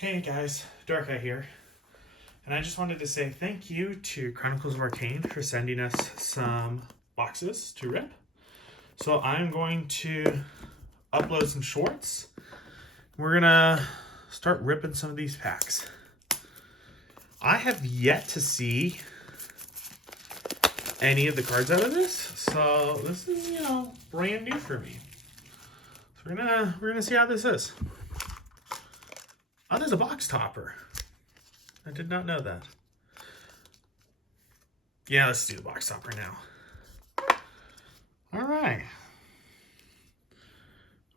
Hey guys, Dark Eye here, and I just wanted to say thank you to Chronicles of Arcane for sending us some boxes to rip. So I'm going to upload some shorts. We're gonna start ripping some of these packs. I have yet to see any of the cards out of this, so this is brand new for me. So we're gonna see how this is. Oh, there's a box topper. I did not know that. Yeah, let's do the box topper now. All right.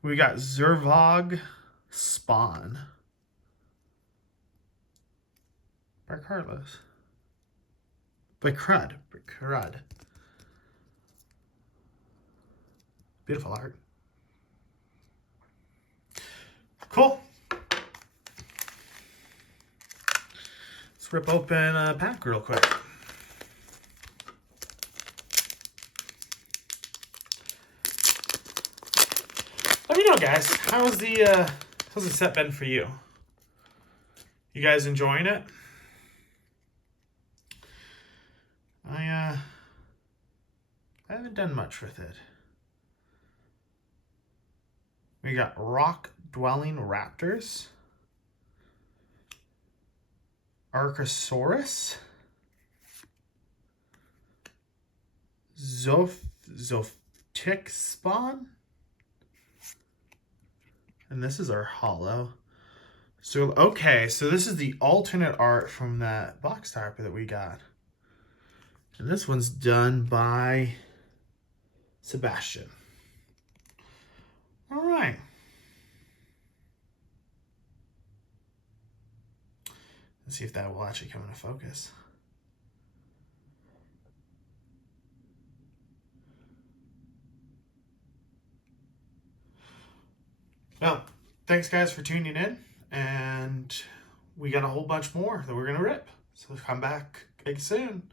We got Zervog Spawn by Carlos. By Crud. Beautiful art. Cool. Let's rip open a pack real quick. Let me know, guys. How's the set been for you? You guys enjoying it? I haven't done much with it. We got Rock Dwelling Raptors, Archosaurus, Zoptic Spawn, and this is our holo. So, okay, so this is the alternate art from that box topper that we got. And this one's done by Sebastian. All right. Let's see if that will actually come into focus. Well, thanks guys for tuning in, and we got a whole bunch more that we're gonna rip. So come back soon.